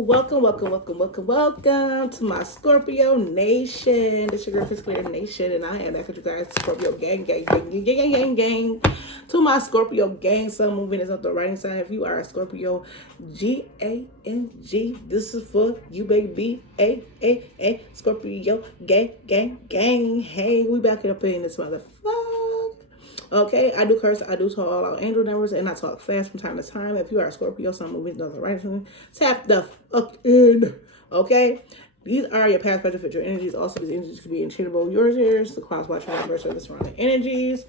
Welcome to my Scorpio Nation. This your girl, Chris Clear Nation, and I am back with you guys, Scorpio gang. To my Scorpio gang, sun moving is up the writing side. If you are a Scorpio, Gang, this is for you, baby. Scorpio gang. Hey, we back up in this motherfucker. Okay, I do curse, I do talk all out angel numbers, and I talk fast from time to time. If you are a Scorpio, some movies doesn't write something, tap the fuck in. Okay? These are your past, present, future energies. Also, these energies could be interchangeable. Yours, the cross watch universe, or the surrounding energies.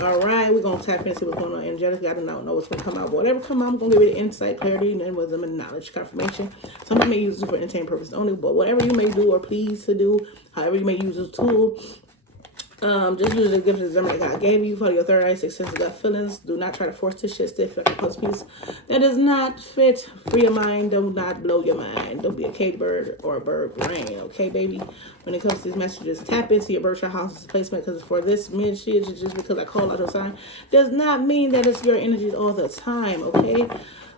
All right, we're going to tap in and see what's going on energetically. I do not know what's going to come out. But whatever come out, I'm going to give you the insight, clarity, and wisdom, and knowledge, confirmation. Some people may use it for entertainment purposes only, but whatever you may do or please to do, however you may use this tool, just use the gift of that God gave you. Follow your third eye, sixth sense, gut feelings. Do not try to force this shit stiff like a puss piece. That does not fit. Free your mind. Do not blow your mind. Don't be a cake bird or a bird brain. Okay, baby? When it comes to these messages, tap into your birth chart house's placement, because for this message, just because I call out your sign, does not mean that it's your energy all the time, okay?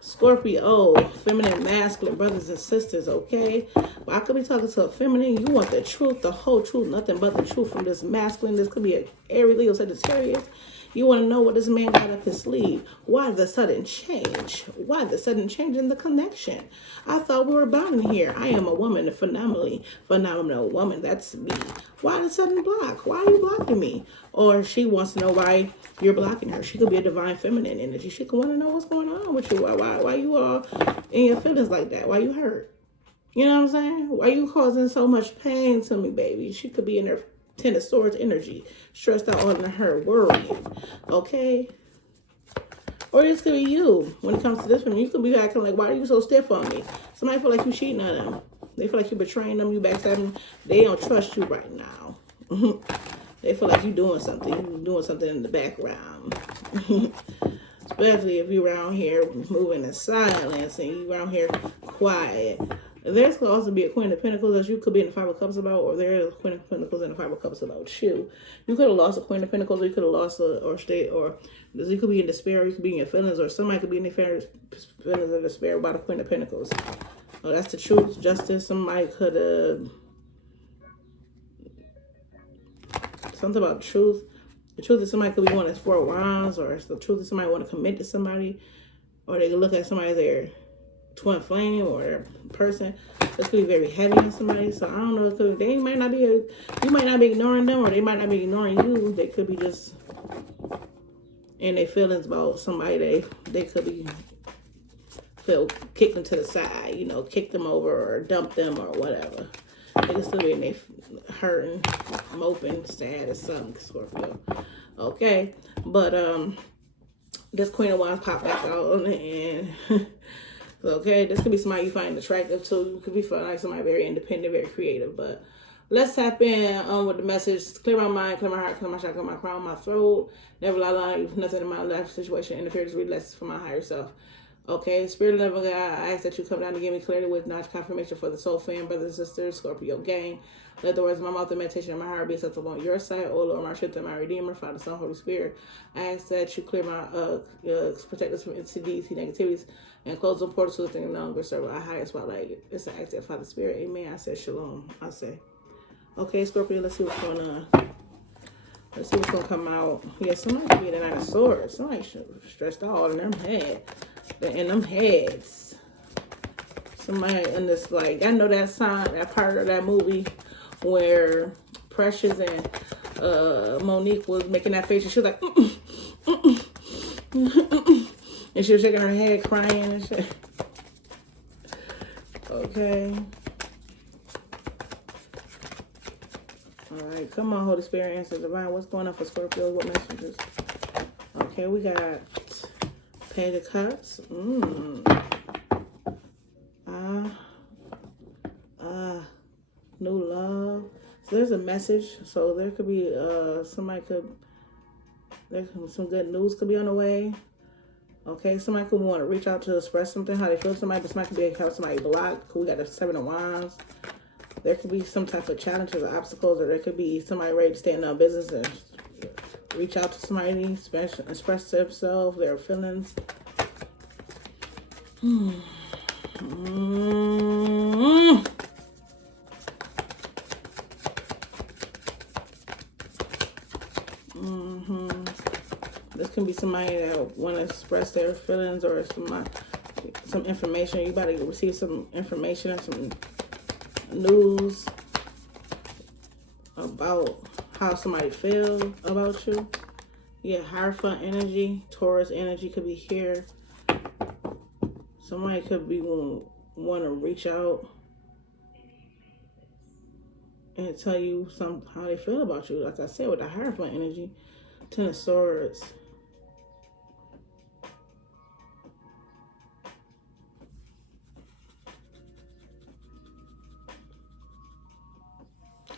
Scorpio, feminine, masculine, brothers and sisters, okay? Well, I could be talking to a feminine. You want the truth, the whole truth, nothing but the truth from this masculine. This could be a Aries, Leo, Sagittarius. You want to know what this man got up his sleeve. Why the sudden change? Why the sudden change in the connection? I thought we were bonding here. I am a woman, a phenomenal woman. That's me. Why the sudden block? Why are you blocking me? Or she wants to know why you're blocking her. She could be a divine feminine energy. She could want to know what's going on with you. Why you all in your feelings like that? Why you hurt? You know what I'm saying? Why you causing so much pain to me, baby? She could be in her Ten of Swords energy, stressed out on her, worrying, okay? Or this could be you. When it comes to this one, you could be acting like, why are you so stiff on me? Somebody feel like you cheating on them. They feel like you betraying them, you backstabbing. They don't trust you right now. They feel like you doing something. You're doing something in the background. Especially if you're around here moving in silence and you're around here quiet. There's could also be a Queen of Pentacles that you could be in the Five of Cups about, or there's a Queen of Pentacles in the Five of Cups about you. You could have lost a Queen of Pentacles, or you could have lost or you could be in despair, or you could be in your feelings, or somebody could be in their feelings of despair about a Queen of Pentacles. Oh, that's the truth, justice. Somebody could have something about truth. The truth is somebody could be wanting 4 of Wands, or it's the truth is somebody want to commit to somebody, or they could look at somebody their twin flame or their person. This could be very heavy on somebody. So I don't know. They might not be. You might not be ignoring them, or they might not be ignoring you. They could be just in their feelings about somebody. They could be kick them to the side. You know, kick them over or dump them or whatever. They could still be in their hurting, moping, sad or something. Scorpio. Okay, but this Queen of Wands popped back out and. Okay, this could be somebody you find attractive too. It could be like somebody very independent, very creative. But let's tap in with the message. Clear my mind, clear my heart, clear my chakra, my crown, my throat. Never lie, nothing in my life situation interferes with less for my higher self. Okay, Spirit level God, I ask that you come down and give me clarity with knowledge, confirmation for the soul fan, brothers and sisters, Scorpio gang. Let the words of my mouth and meditation of my heart be acceptable on your side. Oh Lord, my strength and my Redeemer, Father, Son, Holy Spirit. I ask that you clear my protect us from NCDs, negativities, and close the portals to the thing no longer serve our highest spotlight. It's an act of Father Spirit. Amen. I say shalom. I say. Okay, Scorpio, let's see what's going on. Let's see what's going to come out. Yeah, somebody could be the Knight of Swords. Somebody stressed out in them heads. Somebody in this, like, I know that song, that part of that movie where Precious and Monique was making that face, and she was like, and she was shaking her head, crying and shit. Okay. All right, come on, Holy Spirit, answer divine. What's going on for Scorpio? What messages? Okay, we got Page of Cups. New love. So there's a message. So there could be there's some good news could be on the way. Okay, somebody could want to reach out to express something, how they feel somebody, but somebody could be have somebody blocked. We got the 7 of Wands. There could be some type of challenges or obstacles, or there could be somebody ready to stand on business and reach out to somebody, express themselves, their feelings. somebody that want to express their feelings or some information. You about to receive some information or some news about how somebody feel about you. Yeah, Hierophant energy, Taurus energy could be here. Somebody could be want to reach out and tell you how they feel about you. Like I said, with the Hierophant energy, Ten of Swords.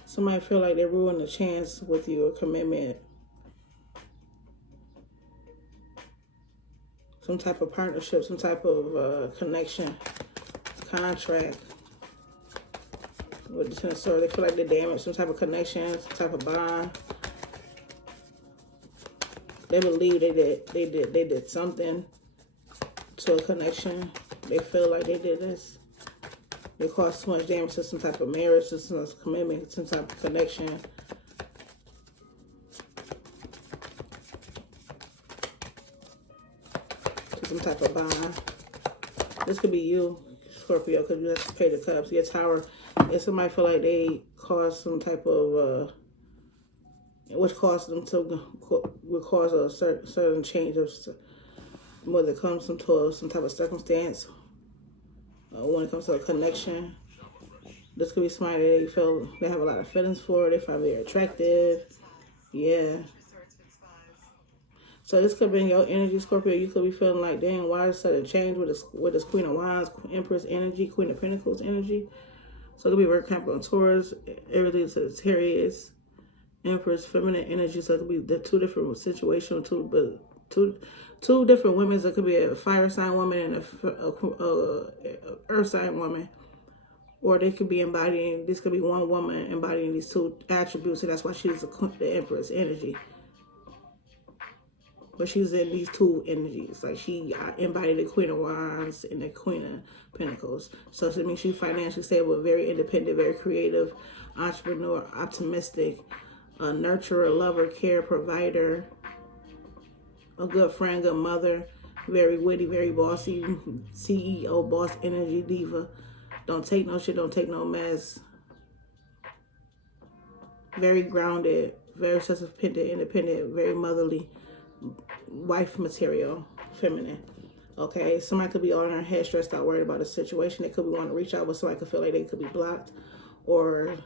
Somebody feel like they ruined a chance with you, a commitment. Some type of partnership, some type of connection, contract. With the Ten of Swords, they feel like they damaged some type of connection, some type of bond. They believe they did something to a connection. They feel like they did this. They caused too much damage to some type of marriage, to some commitment, some type of connection. To some type of bond. This could be you, Scorpio, because you have to pay the cups. Your Tower, if somebody feel like they caused some type of, which caused them to, would cause a certain change of, whether it comes to some type of circumstance, when it comes to a connection. This could be somebody that they feel they have a lot of feelings for. They find very attractive. Yeah. So this could be in your energy, Scorpio. You could be feeling like, dang, why is sudden change with this Queen of Wands, Empress energy, Queen of Pentacles energy. So it could be very Capricorn, Taurus, everything Sagittarius, Empress, feminine energy. So it could be the two different situations, two different women. So it could be a fire sign woman and a earth sign woman. Or they could be embodying, this could be one woman embodying these two attributes. And that's why she's the Empress energy. But she's in these two energies. Like she embodied the Queen of Wands and the Queen of Pentacles. So that means she's financially stable, very independent, very creative, entrepreneur, optimistic, a nurturer, lover, care, provider, a good friend, good mother, very witty, very bossy, CEO, boss energy, diva. Don't take no shit, don't take no mess. Very grounded, very self-independent, independent, very motherly, wife material, feminine. Okay, somebody could be on their head, stressed out, worried about a situation. They could be wanting to reach out, but somebody could feel like they could be blocked, or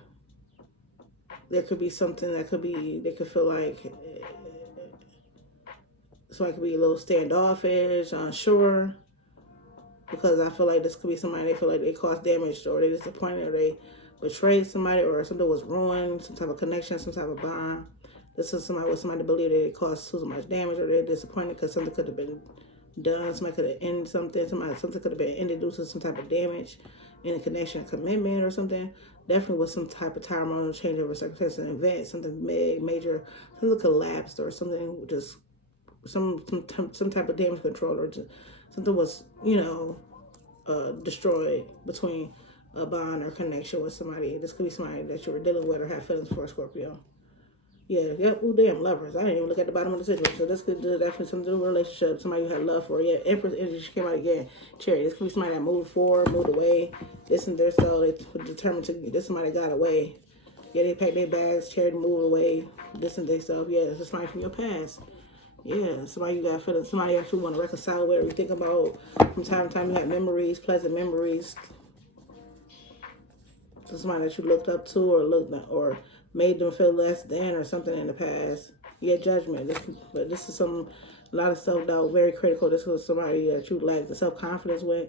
there could be something that could be, they could feel like somebody could be a little standoffish, unsure, because I feel like this could be somebody they feel like they caused damage, or they disappointed, or they betrayed somebody, or something was ruined, some type of connection, some type of bond. This is somebody with somebody to believe that it caused so much damage, or they're disappointed because something could have been done. Somebody could have ended something. Something could have been ended due to some type of damage in a connection, commitment, or something. Definitely with some type of time change over circumstance, an event, something major, something collapsed, or something just some type of damage control, or just, something was destroyed between a bond or connection with somebody. This could be somebody that you were dealing with or have feelings for, Scorpio. Yeah, yep. Oh, damn, lovers. I didn't even look at the bottom of the situation. So this could definitely something to do with a relationship. Somebody you had love for. Yeah, Empress energy came out again. Chariot. This could be somebody that moved forward, moved away. This and their soul. They were determined to. This somebody got away. Yeah, they packed their bags. Chariot moved away. This and their self. Yeah, it's somebody from your past. Yeah, somebody you got feelings. Somebody actually want to reconcile with, or you think about from time to time. You have memories, pleasant memories. So somebody that you looked up to, or made them feel less than, or something in the past. Yeah, judgment. But this is a lot of self-doubt, very critical. This was somebody that you lacked the self-confidence with,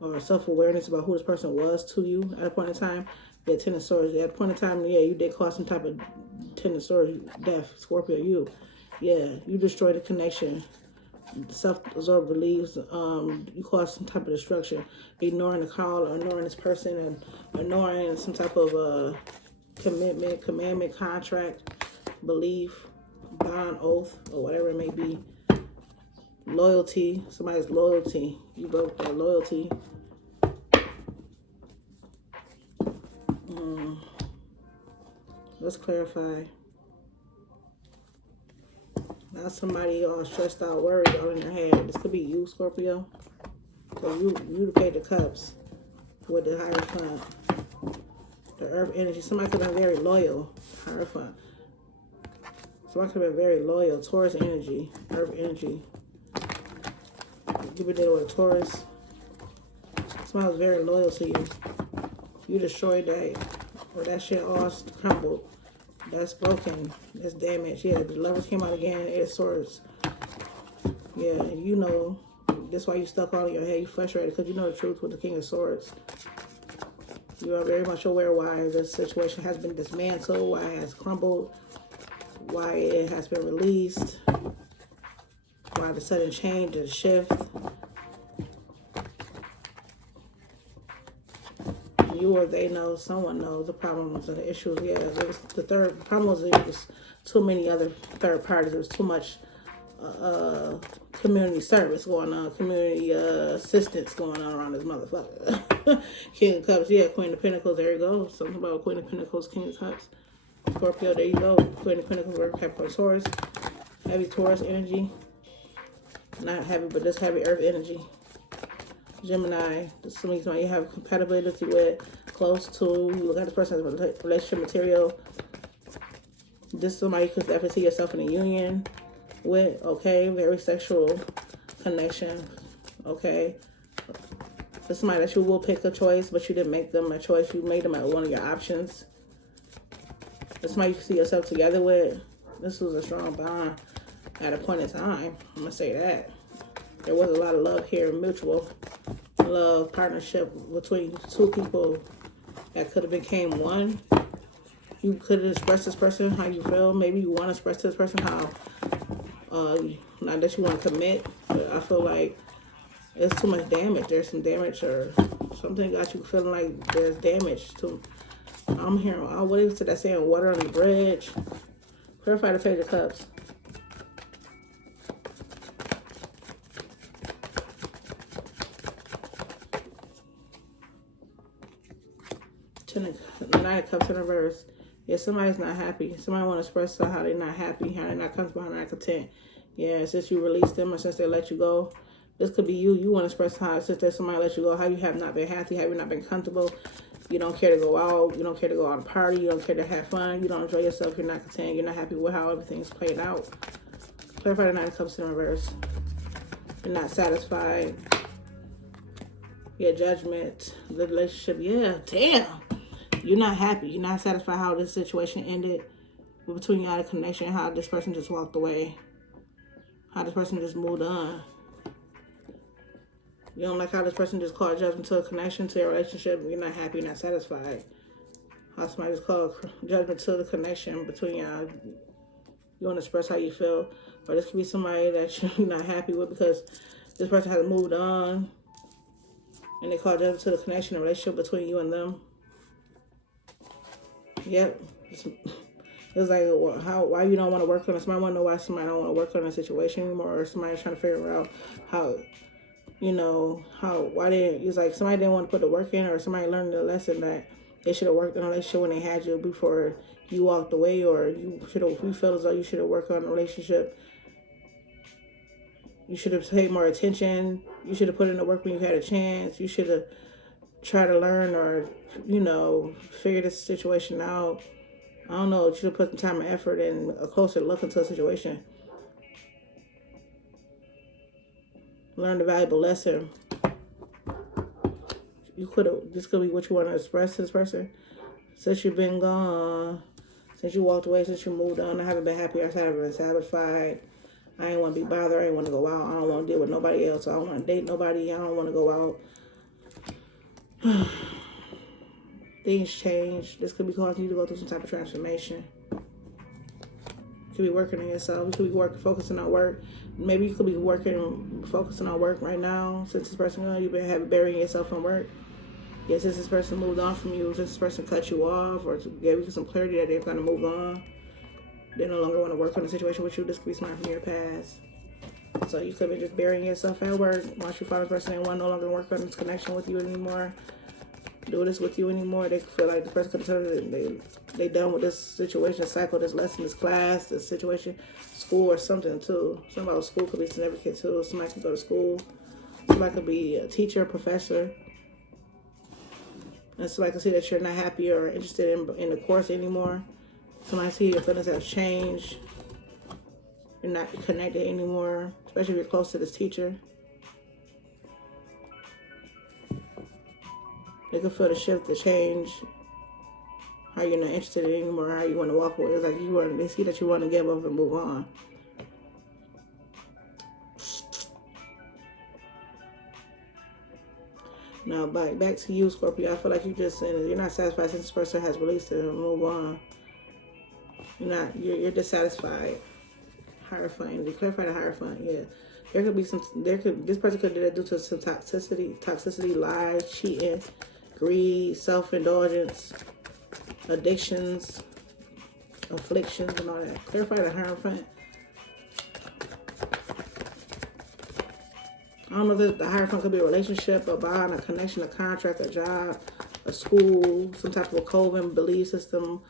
or self-awareness about who this person was to you at a point in time. Yeah, Ten of Swords. At a point in time, yeah, you did cause some type of Ten of Swords death, Scorpio. Yeah, you destroyed the connection. Self-absorbed beliefs. You caused some type of destruction, ignoring the call, or ignoring this person, and ignoring some type of commitment, commandment, contract, belief, bond, oath, or whatever it may be. Loyalty, somebody's loyalty. You broke that loyalty. Let's clarify. got somebody all stressed out, worried, all in their head. This could be you, Scorpio. So you pay the cups with the Hierophant. The earth energy. Somebody could have been very loyal. Hierophant. Somebody could have been very loyal. Taurus energy. Earth energy. You been dealing with a Taurus. Somebody was very loyal to you. You destroyed that. Or that shit all crumbled. That's broken. That's damaged. Yeah, the Lovers came out again. It's Swords. Yeah, you know. That's why you stuck all in your head. You frustrated because you know the truth with the King of Swords. You are very much aware why this situation has been dismantled, why it has crumbled, why it has been released, why the sudden change, the shift. You or they know, someone knows the problems and the issues. Yeah, there was the problem was there was too many other third parties. There was too much community service going on, community assistance going on around this motherfucker. King of Cups, yeah, Queen of Pentacles, there you go. Something about Queen of Pentacles, King of Cups. Scorpio, there you go. Queen of Pentacles, Capricorn, Taurus. Heavy Taurus energy. Not heavy, but just heavy Earth energy. Gemini, somebody you have compatibility with, close to, you look at this person as relationship material. This is somebody you could definitely see yourself in a union with, okay, very sexual connection, okay. This is somebody that you will pick a choice, but you didn't make them a choice. You made them one of your options. This is somebody you can see yourself together with. This was a strong bond at a point in time. I'm gonna say that. There was a lot of love here, mutual love, partnership between two people that could have became one. You could have expressed this person how you feel. Maybe you want to express to this person how, not that you want to commit, but I feel like it's too much damage. There's some damage or something got you feeling like there's damage to. I'm hearing, what is it that saying? Water on the bridge. Clarify the Page of Cups. The Nine of Cups in reverse. Yeah, somebody's not happy. Somebody want to express how they're not happy, how they're not comfortable, how they're not content. Yeah, since you released them or since they let you go. This could be you. You want to express how, since there's somebody let you go, how you have not been happy, have you not been comfortable. You don't care to go out. You don't care to go out and party. You don't care to have fun. You don't enjoy yourself. You're not content. You're not happy with how everything's played out. Clarify the Nine of Cups in reverse. You're not satisfied. Yeah, judgment. The relationship. Yeah, damn. You're not happy. You're not satisfied how this situation ended between you, out of connection, how this person just walked away, how this person just moved on. You don't like how this person just called judgment to a connection, to your relationship. You're not happy. You're not satisfied. How somebody just called judgment to the connection between y'all. You want to express how you feel. Or this could be somebody that you're not happy with because this person has moved on. And they call judgment to the connection, the relationship between you and them. Yep. It's like, why you don't want to work on it. Somebody want to know why somebody don't want to work on a situation anymore, or somebody's trying to figure out how, why it's like somebody didn't want to put the work in, or somebody learned the lesson that they should have worked on a relationship when they had you before you walked away, or you felt as though you should have worked on a relationship. You should have paid more attention. You should have put in the work when you had a chance. You should have tried to learn or, figure this situation out. I don't know. You should have put some time and effort and a closer look into a situation. Learn the valuable lesson. This could be what you want to express to this person. Since you've been gone, since you walked away, since you moved on, I haven't been happy. I haven't been satisfied. I ain't want to be bothered. I ain't want to go out. I don't want to deal with nobody else. I don't want to date nobody. I don't want to go out. Things change. This could be causing you to go through some type of transformation. You could be working on yourself. You could be focusing on work. Maybe you could be focusing on work right now. Since this person, you've been burying yourself in work. Yeah, since this person moved on from you, since this person cut you off, or gave you some clarity that they're going to move on. They no longer want to work on a situation with you. This could be somebody from your past. So you could be just burying yourself at work. Once you find a person that no longer work on this connection with you anymore. do this with you anymore. They feel like the person could tell them they done with this situation, cycle, this lesson, this class, this situation, school or something too. Something about school could be significant too. Somebody could go to school. Somebody could be a teacher, a professor. And somebody can see that you're not happy or interested in the course anymore. Somebody see your feelings have changed. You're not connected anymore, especially if you're close to this teacher. They can feel the shift, the change, how you're not interested in anymore, how you want to walk away. It's like they see that you want to give up and move on. Now, back to you, Scorpio. I feel like you're not satisfied since this person has released it and move on. You're dissatisfied. Hierophant. Clarify the Hierophant. Yeah. This person could do that due to some toxicity, lies, cheating, greed, self-indulgence, addictions, afflictions, and all that. Clarify the Hierophant. I don't know if the Hierophant could be a relationship, a bond, a connection, a contract, a job, a school, some type of a coven belief system,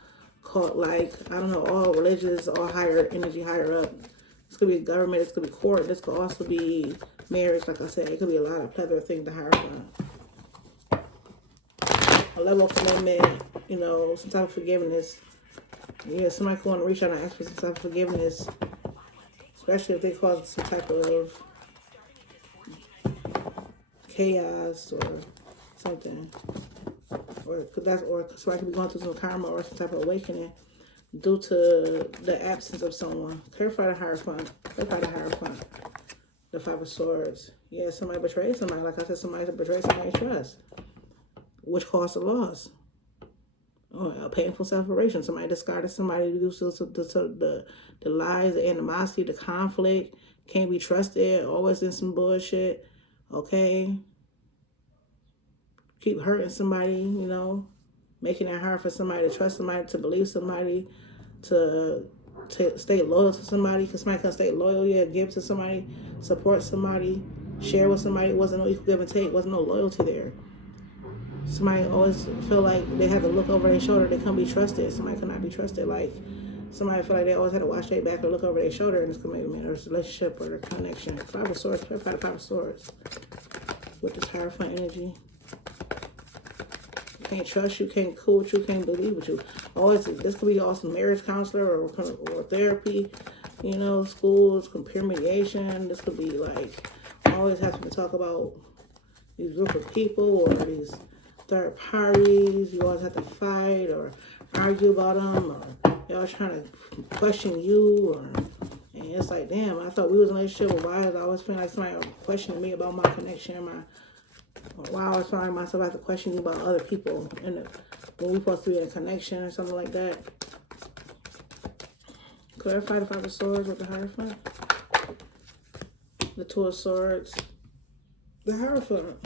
called I don't know, all religions, all higher energy, higher up. This could be government, this could be court, this could also be marriage, like I said. It could be a lot of plethora of things to Hierophant. A level of commitment, some type of forgiveness. Yeah, somebody could want to reach out and ask for some type of forgiveness, especially if they cause some type of chaos or something, or somebody could be going through some karma or some type of awakening due to the absence of someone. Clarify the Hierophant. Clarify the Hierophant. The Five of Swords. Yeah, somebody betrayed somebody. Like I said, somebody betrayed somebody's trust, which caused a loss. Or a painful separation. Somebody discarded somebody due to the lies, the animosity, the conflict. Can't be trusted. Always in some bullshit. Okay? Keep hurting somebody, making it hard for somebody to trust somebody, to believe somebody, to stay loyal to somebody, because somebody can stay loyal, give to somebody, support somebody, share with somebody. It wasn't no equal give and take. Wasn't no loyalty there. Somebody always feel like they have to look over their shoulder. They can't be trusted. Somebody cannot be trusted. Like, somebody feel like they always had to watch their back or look over their shoulder in this commitment or this relationship or their connection. Five of Swords. Clarify the Five of Swords with this Hierophant energy. Can't trust you, can't cool with you, can't believe with you. Always, this could be also marriage counselor or therapy, schools, peer mediation. This could be like always having to talk about these group of people or these third parties. You always have to fight or argue about them, or they're always trying to question you, and it's like, damn, I thought we was in a relationship, but why is I always feeling like somebody questioning me about my connection, why I always find myself have to question you about other people when we're supposed to be in a connection or something like that. Clarify the Five of Swords with the Hierophant. The Two of Swords. The Hierophant.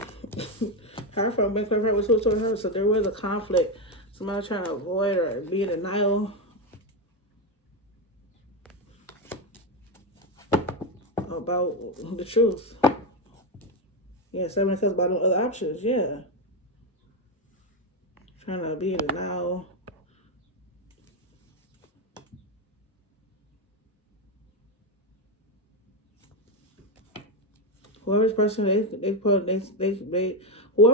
Hierophant been clarified with Two of Swords. So there was a conflict. Somebody trying to avoid or be in denial about the truth. Yeah, somebody says about other options, yeah. Trying to be in denial. Whoever this person whoever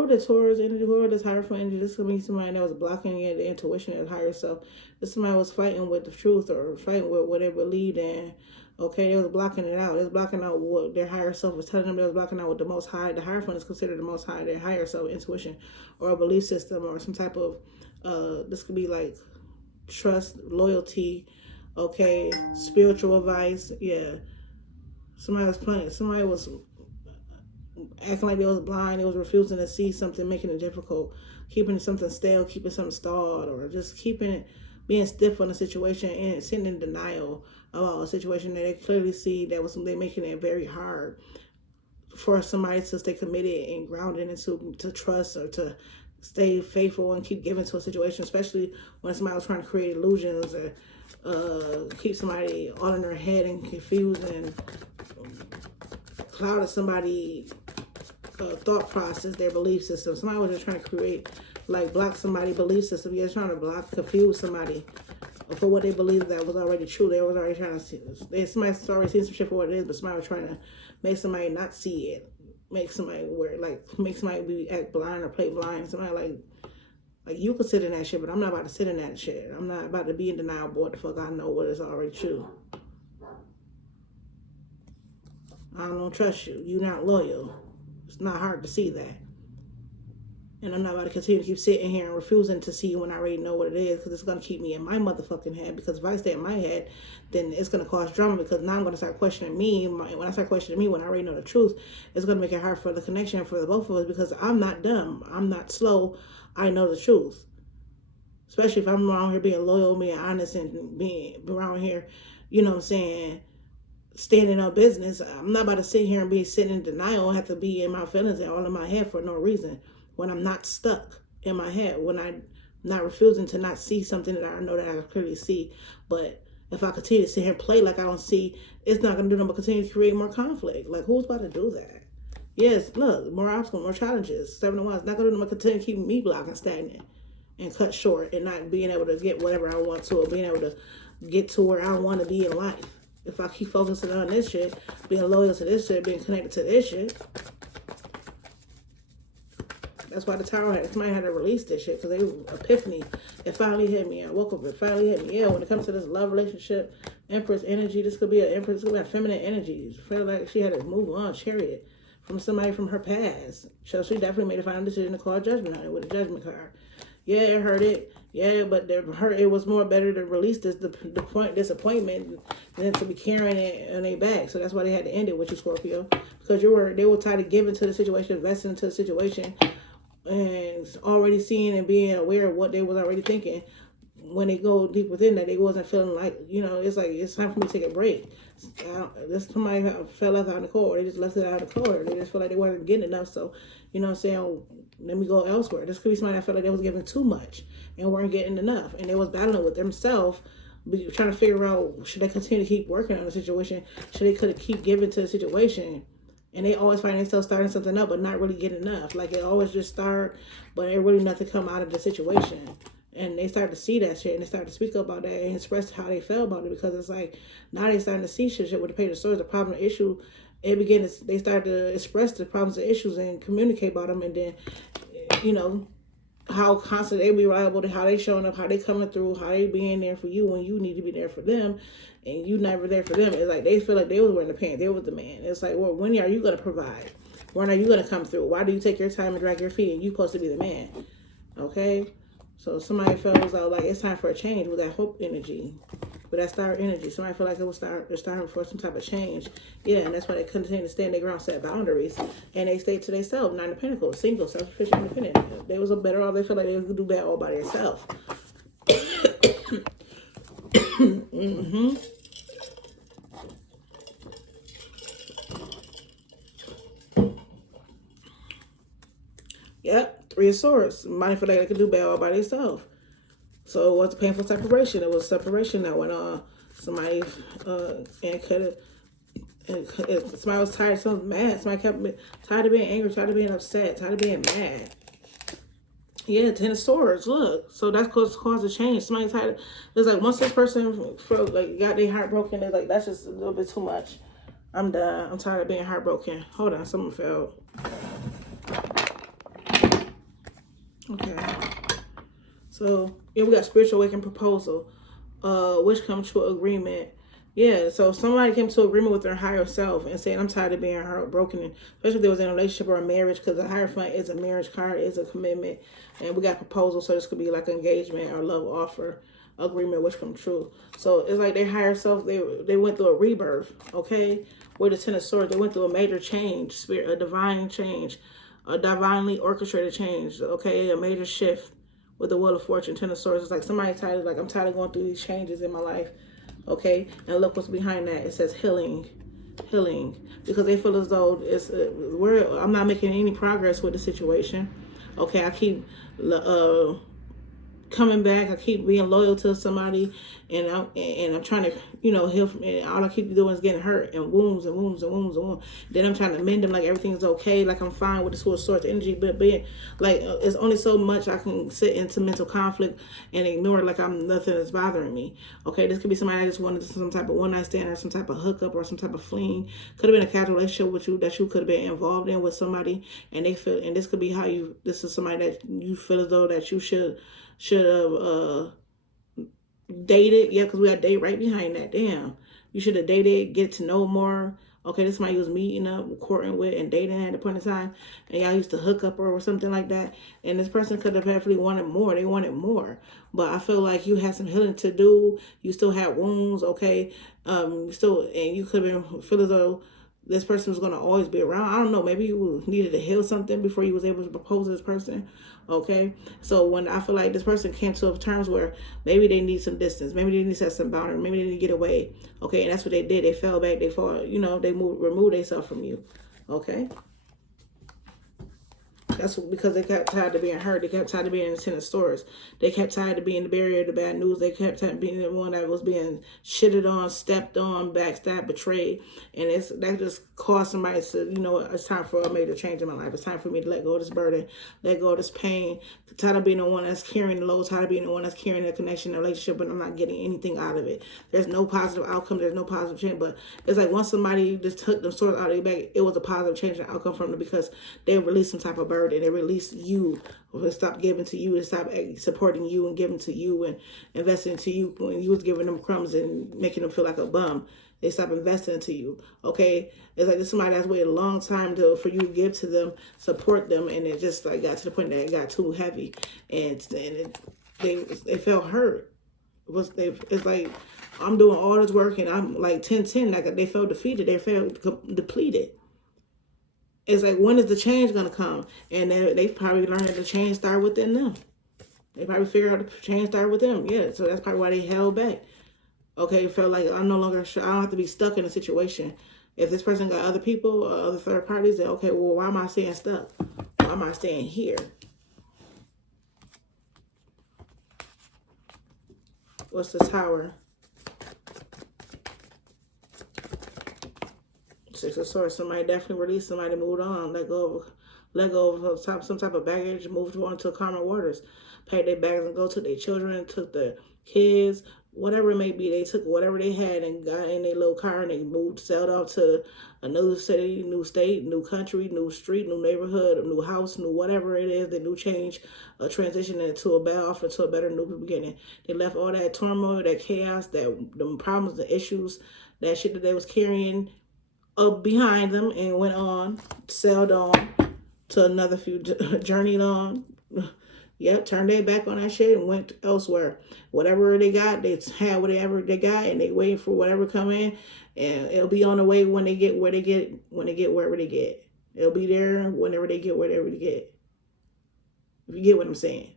the Taurus energy, whoever this Hierophant energy, this could be somebody that was blocking the intuition and higher self. This somebody was fighting with the truth or fighting with what they believed in. Okay, they was blocking it out. They was blocking out what their higher self was telling them. They was blocking out what the Most High, the Hierophant is considered the Most High, their higher self, intuition, or a belief system, or some type of, this could be like trust, loyalty, okay, spiritual advice, yeah. Somebody was acting like they was blind, they was refusing to see something, making it difficult, keeping something stale, keeping something stalled, or just being stiff on the situation and sitting in denial about a situation that they clearly see they making it very hard for somebody to stay committed and grounded into to trust or to stay faithful and keep giving to a situation, especially when somebody was trying to create illusions or keep somebody all in their head and confused and clouded somebody thought process, their belief system. Somebody was just trying to create, like, block somebody's belief system. You're trying to block, confuse somebody for what they believe that was already true. They was already trying to see. Somebody's already seen some shit for what it is, but somebody was trying to make somebody not see it. Make somebody make somebody be act blind or play blind. Somebody like you could sit in that shit, but I'm not about to sit in that shit. I'm not about to be in denial about what the fuck I know what is already true. I don't trust you. You're not loyal. It's not hard to see that. And I'm not about to continue to keep sitting here and refusing to see when I already know what it is, because it's going to keep me in my motherfucking head. Because if I stay in my head, then it's going to cause drama, because now I'm going to start questioning me. When I start questioning me, when I already know the truth, it's going to make it hard for the connection for the both of us, because I'm not dumb. I'm not slow. I know the truth. Especially if I'm around here being loyal, being honest, and being around here, you know what I'm saying, standing on business. I'm not about to sit here and be sitting in denial and have to be in my feelings and all in my head for no reason, when I'm not stuck in my head, when I'm not refusing to not see something that I know that I clearly see. But if I continue to sit here and play like I don't see, it's not going to do nothing but continue to create more conflict. Like, who's about to do that? Yes, look, more obstacles, more challenges. 7 to 1 is not going to do nothing but continue to keep me blocked and stagnant and cut short and not being able to get whatever I want to, or being able to get to where I want to be in life. If I keep focusing on this shit, being loyal to this shit, being connected to this shit. That's why the Tower had, somebody had to release this shit, because they epiphany. It finally hit me. I woke up, it finally hit me. Yeah, when it comes to this love relationship, Empress energy, this could be an Empress, this could be a feminine energy. I feel like she had to move on, Chariot, from somebody from her past. So she definitely made a final decision to call judgment on it with a judgment card. Yeah, it hurt it. Yeah, but it was more better to release disappointment than to be carrying it on their back. So that's why they had to end it with you, Scorpio. Because they were tired of giving to the situation, investing into the situation, and already seeing and being aware of what they was already thinking. When they go deep within that, they wasn't feeling like, it's like, it's time for me to take a break. Somebody fell out on the cord. They just left it out of the cord. They just feel like they wasn't getting enough. So, you know what I'm saying? Let me go elsewhere. This could be somebody that felt like they was giving too much and weren't getting enough. And they was battling with themselves, trying to figure out, should they continue to keep working on the situation? Should they keep giving to the situation? And they always find themselves starting something up, but not really getting enough. Like, it always just start, but it really nothing come out of the situation. And they started to see that shit, and they started to speak about that and express how they felt about it, because it's like, now they starting to see shit with the Page of Swords, the problem, the issue. They started to express the problems and issues and communicate about them, and then, how constant they be reliable, to how they showing up, how they coming through, how they being there for you when you need to be there for them, and you never there for them. It's like they feel like they was wearing the pants, they was the man. It's like, well, when are you gonna provide? When are you gonna come through? Why do you take your time and drag your feet, and you supposed to be the man? Okay, so somebody felt like it's time for a change with that hope energy, with that star energy. Somebody felt like they're starting for some type of change. Yeah, and that's why they continue to stand their ground, set boundaries, and they stay to themselves. 9 of Pentacles, single, self-sufficient, independent. They was better off. They feel like they could do that all by themselves. Mm-hmm. Yep, 3 of Swords. Somebody feel like they could do bad all by themselves. So it was a painful separation. It was separation that went on. Somebody and could have. Somebody was tired, something mad. Somebody kept tired of being angry, tired of being upset, tired of being mad. Yeah, 10 of Swords. Look, so that's caused a change. Somebody tired. It's like, once this person got their heart broken, they're like, that's just a little bit too much. I'm done. I'm tired of being heartbroken. Hold on, something fell. Okay. So yeah, we got spiritual awakening proposal, which comes to agreement. Yeah, so somebody came to agreement with their higher self and saying, I'm tired of being heartbroken, especially if they was in a relationship or a marriage, because the Hierophant is a marriage card, is a commitment. And we got proposal, so this could be like engagement or love offer, agreement, which come true. So it's like their higher self, they went through a rebirth, okay? With the 10 of Swords, they went through a major change, a divine change, a divinely orchestrated change, okay? A major shift with the Wheel of Fortune, 10 of Swords. It's like somebody tired, like, I'm tired of going through these changes in my life. Okay, and look what's behind that. It says healing, because they feel as though I'm not making any progress with the situation. Okay, I keep coming back. I keep being loyal to somebody, and I'm trying to, heal from it. All I keep doing is getting hurt and wounds and wounds and wounds and wounds. Then I'm trying to mend them like everything's okay, like I'm fine with this whole source energy. But being like, it's only so much I can sit into mental conflict and ignore it like I'm nothing is bothering me. Okay, this could be somebody that just wanted some type of one night stand or some type of hookup or some type of fling. Could have been a casual relationship with you that you could have been involved in with somebody, and they feel, and this could be how you. This is somebody that you feel as though that you should have dated. Yeah, because we got date right behind that. Damn, you should have dated, get to know more. Okay, this somebody you was meeting up, courting with, and dating at the point in time, and y'all used to hook up or something like that. And this person could have definitely wanted more. They wanted more, but I feel like you had some healing to do. You still had wounds. Okay, and you could have been feel as though this person was going to always be around. I don't know. Maybe you needed to heal something before you was able to propose to this person. Okay. So when I feel like this person came to terms where maybe they need some distance, maybe they need to set some boundaries, maybe they need to get away. Okay. And that's what they did. They fell back. They fought, they removed themselves from you. Okay. That's because they kept tired of being hurt. They kept tired of being in the tenant stores. They kept tired of being the barrier of the bad news. They kept tired of being the one that was being shitted on, stepped on, backstabbed, betrayed. And that just caused somebody to, it's time for a major change in my life. It's time for me to let go of this burden, let go of this pain. Tired of being the one that's carrying the load, tired of being the one that's carrying the connection, the relationship, but I'm not getting anything out of it. There's no positive outcome. There's no positive change. But it's like once somebody just took them swords out of their back, it was a positive change in outcome from them because they released some type of burden. And they release you, or stop giving to you, and stop supporting you and giving to you and investing into you when you was giving them crumbs and making them feel like a bum. They stop investing into you. Okay, it's like there's somebody that's waited a long time for you to give to them, support them, and it just like got to the point that it got too heavy, and they felt hurt. It's like I'm doing all this work and I'm like 10-10, like they felt defeated, they felt depleted. It's like, when is the change going to come? And they probably learned that the change started within them. They probably figured out the change started with them. Yeah, so that's probably why they held back. Okay, it felt like I'm no longer sure. I don't have to be stuck in a situation. If this person got other people or other third parties, then okay, well, why am I staying stuck? Why am I staying here? What's the Tower? Six of Swords. Somebody definitely released. Somebody moved on. Let go of some type of baggage. Moved on to calmer waters. Packed their bags and go. Took their children. Took their kids. Whatever it may be. They took whatever they had and got in their little car and they moved, sailed off to a new city, new state, new country, new street, new neighborhood, a new house, new whatever it is. The new change, a transition into a better offer, to a better new beginning. They left all that turmoil, that chaos, the problems, the issues, that shit that they was carrying behind them and went on, sailed on to another few, journeyed on. Yep, turned their back on that shit and went elsewhere. Whatever they got, they had whatever they got, and they waiting for whatever come in, and it'll be on the way when they get where they get, when they get wherever they get. It'll be there whenever they get wherever they get. If you get what I'm saying.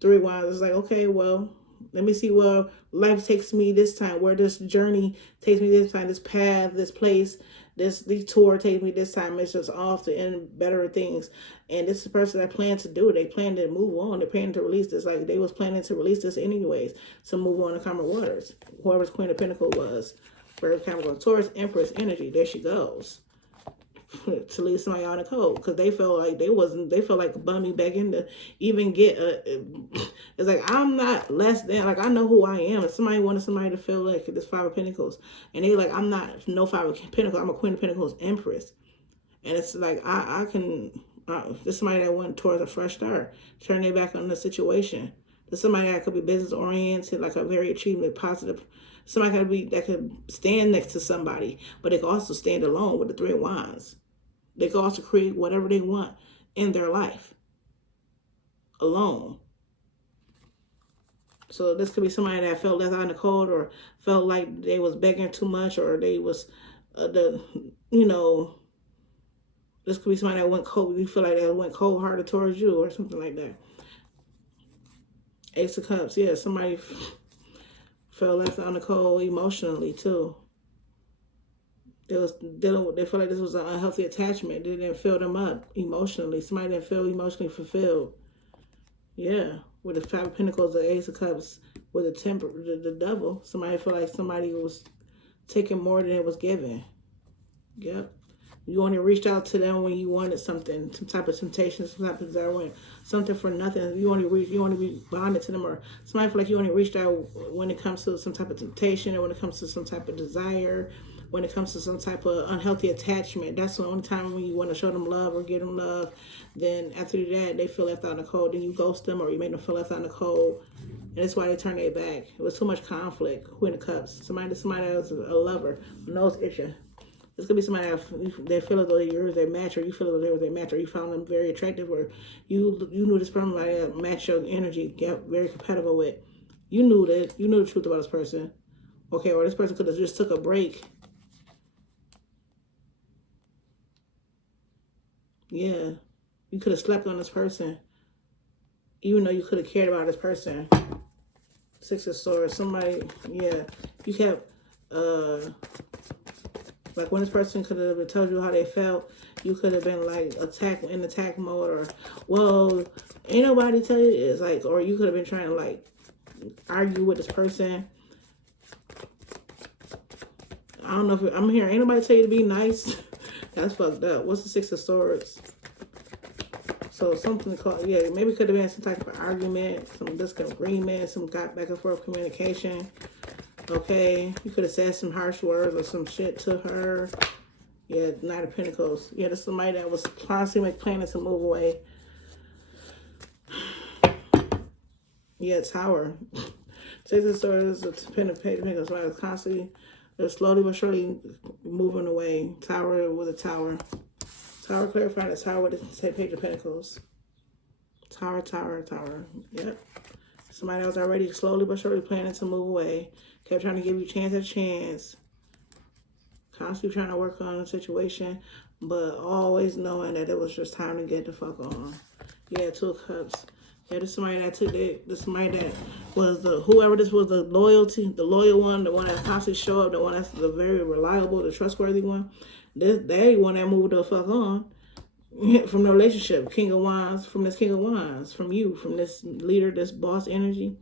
Three Wands is like, okay, well, let me see where life takes me this time, where this journey takes me this time, this path, this place, this detour takes me this time. It's just off to end better things. And this is the person that planned to do it. They planned to move on. They planned to release this. Like they was planning to release this anyways. To move on to calmer waters. Whoever's Queen of Pentacles was. Virgo, Capricorn, Taurus, Empress energy. There she goes. To leave somebody on the cold because they felt like they felt like bummy begging to even get it's like I'm not less than, like I know who I am. If somebody wanted somebody to feel like this Five of Pentacles and they like, I'm not no Five of Pentacles, I'm a Queen of Pentacles Empress, and it's like I can there's somebody that went towards a fresh start, turn their back on the situation. There's somebody that could be business oriented, like a very achievement positive. Somebody that could stand next to somebody, but they could also stand alone with the Three of Wands. They can also create whatever they want in their life alone. So this could be somebody that felt left out in the cold, or felt like they was begging too much, or they was this could be somebody that went cold. You feel like they went cold hearted towards you or something like that. Ace of Cups. Yeah, somebody felt left out in the cold emotionally too. They felt like this was an unhealthy attachment. They didn't fill them up emotionally. Somebody didn't feel emotionally fulfilled. Yeah. with the Five of Pentacles, the Ace of Cups, with the devil. Somebody feel like somebody was taking more than it was given. Yep. You only reached out to them when you wanted something, some type of temptation, some type of desire, something for nothing. You only be bonded to them, or somebody feel like you only reached out when it comes to some type of temptation, or when it comes to some type of desire, when it comes to some type of unhealthy attachment. That's the only time when you want to show them love or give them love. Then after that, they feel left out in the cold. Then you ghost them, or you make them feel left out in the cold, and that's why they turn their back. It was too much conflict. Who in the cups? Somebody else, a lover, nose itching. This could be somebody that feel as though they match, or you feel as though they match, or you found them very attractive, or you knew this person might match your energy, get very compatible with. You knew the truth about this person. Okay, or this person could have just took a break. Yeah. You could have slept on this person, even though you could have cared about this person. Six of Swords. Somebody, yeah. You kept, like when this person could have told you how they felt, you could have been like in attack mode, or, well, ain't nobody tell you. It's like, or you could have been trying to like argue with this person. I don't know if I'm here. Ain't nobody tell you to be nice. That's fucked up. What's the Six of Swords? So something called, yeah, maybe it could have been some type of argument, some disagreement, some back and forth communication. Okay, you could have said some harsh words or some shit to her. Yeah, Knight of Pentacles. Yeah, there's somebody that was constantly planning to move away. Yeah, Tower. Six of Swords, a Pentacles. Somebody was constantly, they're slowly but surely moving away. Tower with a tower. Tower clarifying the tower with the Page of Pentacles. Tower. Yep. Somebody that was already slowly but surely planning to move away. Kept trying to give you chance at chance. Constantly trying to work on a situation, but always knowing that it was just time to get the fuck on. Yeah, Two of Cups. Yeah, this somebody that took it. This somebody that was whoever this was, the loyal one, the one that constantly show up, the one that's the very reliable, the trustworthy one. They one that moved the fuck on from the relationship. King of Wands, from this King of Wands, from you, from this leader, this boss energy.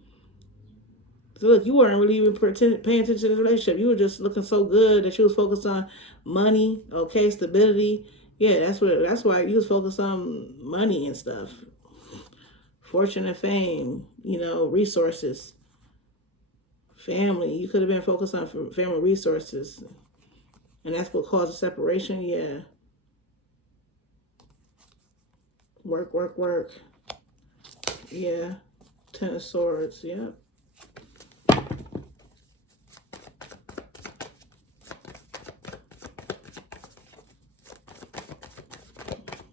So look, you weren't really even paying attention to the relationship. You were just looking so good that you was focused on money, okay, stability. Yeah, that's why you was focused on money and stuff. Fortune and fame, resources. Family. You could have been focused on family resources. And that's what caused the separation, yeah. Work. Yeah. Ten of Swords, yeah.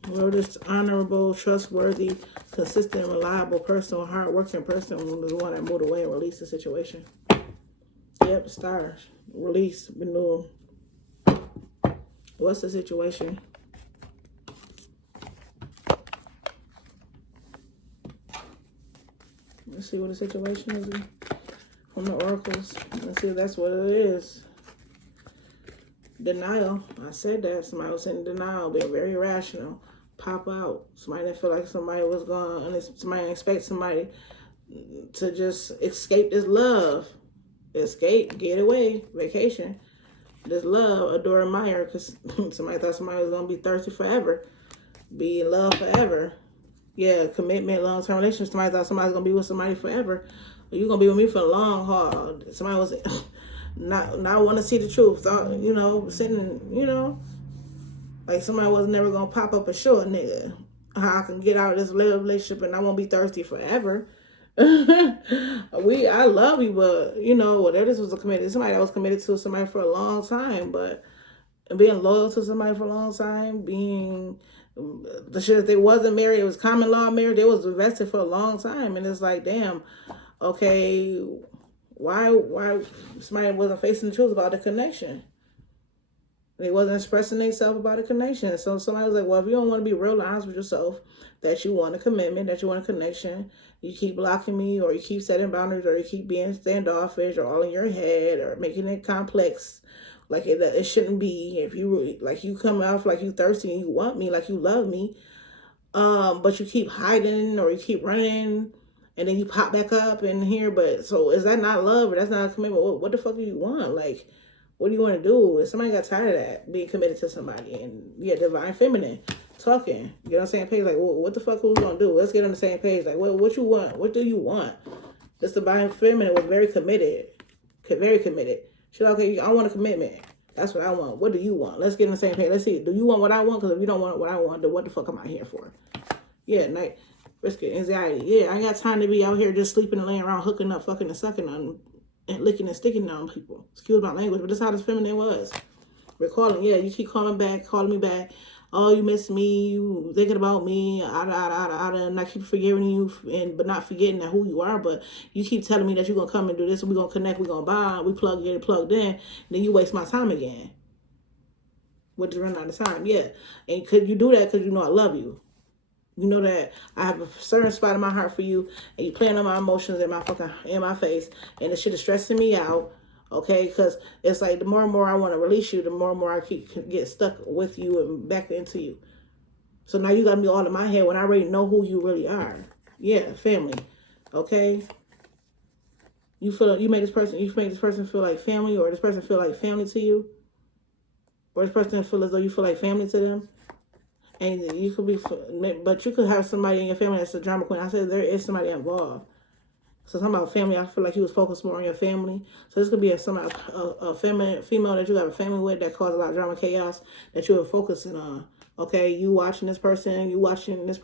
Well, this honorable, trustworthy, consistent, reliable person, hardworking person was the one that moved away and released the situation. Yep, stars. Release, renewal. What's the situation? Let's see what the situation is from the oracles. Let's see if that's what it is. Denial. I said that. Somebody was in denial, being very irrational. Pop out. Somebody that feel like somebody was gone, and somebody expect somebody to just escape this love. Escape, get away, vacation. This love, adore, admire, because somebody thought somebody was going to be thirsty forever. Be in love forever. Yeah, commitment, long-term relationship. Somebody thought somebody's going to be with somebody forever. You're going to be with me for the long haul. Somebody was not want to see the truth. Thought, sitting, like somebody was never going to pop up a short nigga. How I can get out of this relationship and I won't be thirsty forever. I love you, but whatever this was somebody that was committed to somebody for a long time, but being loyal to somebody for a long time, being the shit that they wasn't married, it was common law marriage, they was invested for a long time, and it's like, damn, okay, why somebody wasn't facing the truth about the connection? They wasn't expressing themselves about a connection. So somebody was like, well, if you don't want to be real honest with yourself, that you want a commitment, that you want a connection, you keep blocking me, or you keep setting boundaries, or you keep being standoffish, or all in your head, or making it complex, like it shouldn't be. If you really, like, you come off like you thirsty and you want me, like you love me, but you keep hiding, or you keep running, and then you pop back up in here. But so is that not love, or that's not a commitment? What the fuck do you want? Like, what do you want to do? If somebody got tired of that, being committed to somebody, and yeah, divine feminine talking, get on the same page. Like, well, what the fuck? Who's gonna do? Let's get on the same page. Like, what you want? What do you want? This divine feminine was very committed, very committed. She's like, okay, I want a commitment. That's what I want. What do you want? Let's get on the same page. Let's see. Do you want what I want? Because if you don't want what I want, then what the fuck am I here for? Yeah, night, risk of anxiety. Yeah, I ain't got time to be out here just sleeping and laying around, hooking up, fucking and sucking on, and licking and sticking on people. Excuse my language, but this is how this feminine was. Recalling, yeah, you keep calling me back. Oh, you miss me, you thinking about me, and I keep forgiving you, but not forgetting that who you are. But you keep telling me that you're gonna come and do this, and we're gonna connect, we're gonna bond, we plugged in, then you waste my time again. Which is running out of time, yeah. And could you do that because you know I love you? You know that I have a certain spot in my heart for you, and you playing on my emotions in my face, and the shit is stressing me out. Okay, because it's like the more and more I want to release you, the more and more I keep get stuck with you and back into you. So now you got me all in my head when I already know who you really are. Yeah, family. Okay. You made this person feel like family, or this person feel like family to you, or this person feel as though you feel like family to them. And you could be, but you could have somebody in your family that's a drama queen. I said there is somebody involved. So talking about family, I feel like he was focused more on your family. So this could be a female that you have a family with that caused a lot of drama, chaos, that you were focusing on. Okay, you watching this person, you watching this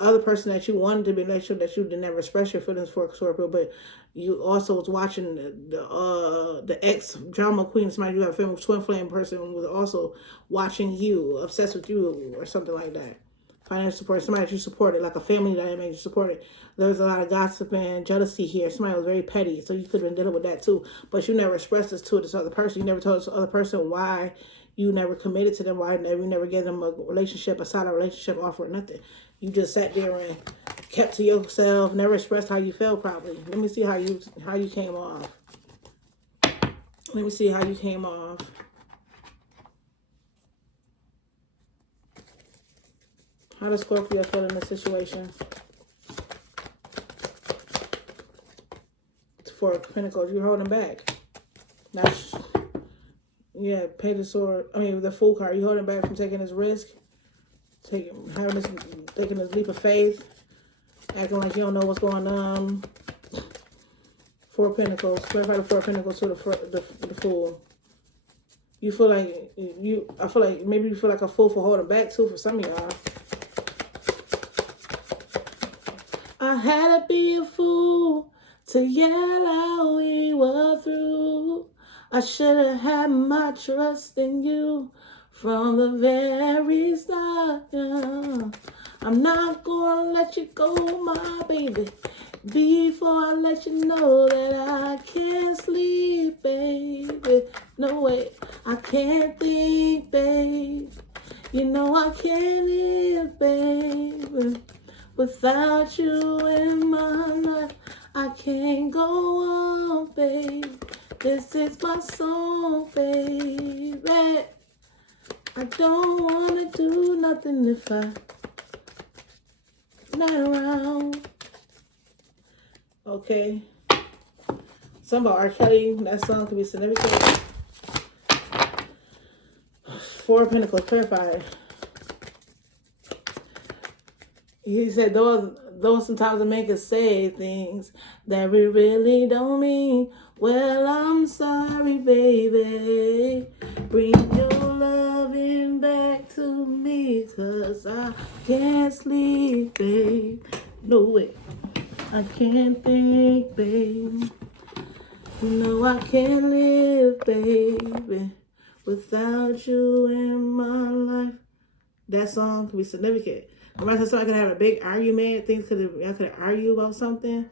other person that you wanted to be in a relationship that you didn't ever express your feelings for, Scorpio, but you also was watching the ex drama queen, somebody you have a family twin flame person was also watching you, obsessed with you, or something like that. Financial support, somebody that you supported, like a family dynamic you supported. There's a lot of gossip and jealousy here. Somebody was very petty, so you could have been dealing with that too. But you never expressed this to this other person. You never told this other person why you never committed to them, why you never gave them a relationship, a solid relationship offer, or nothing. You just sat there and kept to yourself, never expressed how you felt probably. Let me see how you came off. Let me see how you came off. How does Scorpio feel in this situation? Four of Pentacles, you're holding back. Yeah, Page of Swords. I mean, the Fool card. You're holding back from taking this risk, taking this leap of faith, acting like you don't know what's going on. Four of Pentacles. Clarify the Four of Pentacles to the Fool. You feel like I feel like maybe you feel like a fool for holding back too for some of y'all. I had to be a fool to yell out we were through. I should have had my trust in you from the very start. Yeah. I'm not gonna let you go, my baby, before I let you know that I can't sleep, baby. No way, I can't think, babe. You know I can't live, baby. Without you in my life, I can't go on, babe. This is my song, baby. I don't want to do nothing if I'm not around. Okay. Something about R. Kelly, that song could be significant. Four of Pentacles, clarified. He said, though sometimes a man can say things that we really don't mean. Well, I'm sorry, baby. Bring your loving back to me, 'cause I can't sleep, babe. No way. I can't think, babe. You know I can't live, baby, without you in my life. That song could be significant. Imagine somebody could have a big argument. Things could argue about something.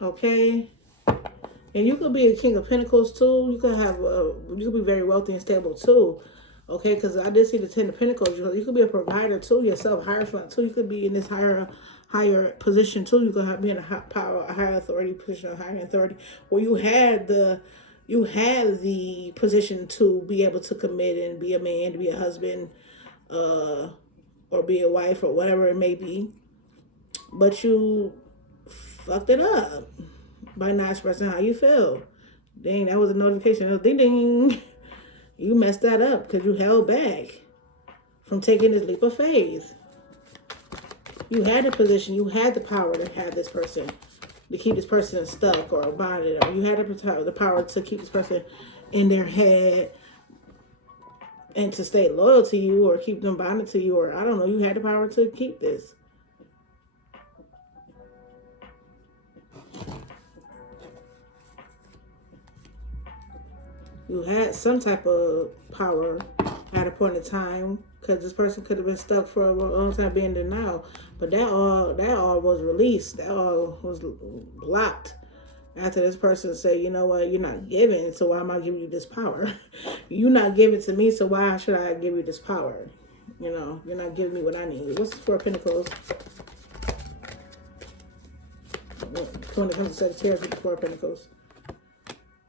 Okay. And you could be a King of Pentacles too. You could be very wealthy and stable too. Okay, because I did see the Ten of Pentacles. You could be a provider too yourself, hierophant too. You could be in this higher position too. You could be in a higher authority position, a higher authority, where you had the position to be able to commit and be a man, to be a husband, or be a wife, or whatever it may be. but you fucked it up by not expressing how you feel. Dang, that was a notification. Ding ding. You messed that up because you held back from taking this leap of faith. You had the position, you had the power to have this person, to keep this person stuck or bonded, or you had the power to keep this person in their head and to stay loyal to you or keep them bonded to you, or I don't know, you had the power to keep this. You had some type of power at a point in time because this person could have been stuck for a long time being denial, but that all was released. That all was blocked after this person said, you know what, you're not giving, so why am I giving you this power? You're not giving to me, so why should I give you this power? You know, you're not giving me what I need. What's the Four of Pentacles? When it comes to Sagittarius with the Four of Pentacles.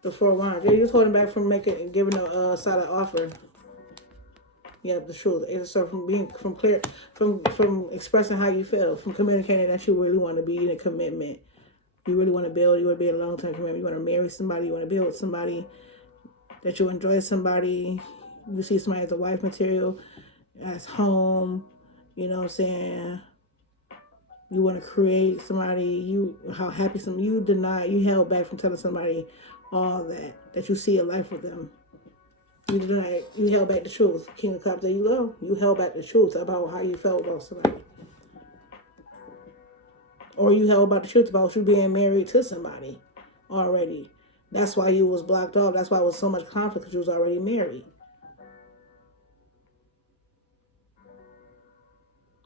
The Four of Wands. Yeah, you're holding back from giving a solid offer. Yeah, the truth. It's so from expressing how you feel, from communicating that you really want to be in a commitment. You really want to build. You want to be in a long-term commitment. You want to marry somebody. You want to build with somebody. That you enjoy somebody. You see somebody as a wife material, as home. You know what I'm saying? You want to create somebody. You held back from telling somebody all that you see a life with them. You held back the truth. King of Cups, there you go. You held back the truth about how you felt about somebody. Or you held back the truth about you being married to somebody already. That's why you was blocked off. That's why it was so much conflict, because you was already married.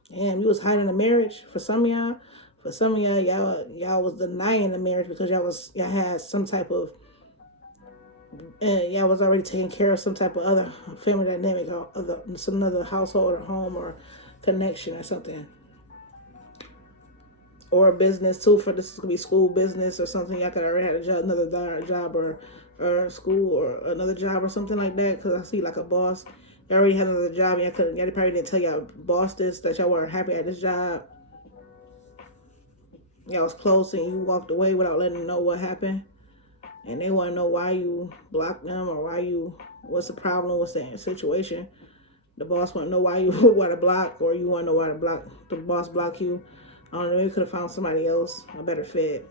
Damn, you was hiding a marriage for some of y'all. For some of y'all was denying the marriage because y'all had some type of, and y'all was already taking care of some type of other family dynamic or some other household or home or connection or something. Or a business too, for this could be school business or something. Y'all could already have a job, another job or school or another job or something like that. Because I see like a boss, y'all already had another job. Y'all probably didn't tell y'all boss this, that y'all weren't happy at this job. Y'all was close and you walked away without letting them know what happened. And they want to know why you blocked them or what's the problem, what's the situation. The boss want to know why you want to block, or you want to know why the boss block you. I don't know, you could have found somebody else, a better fit.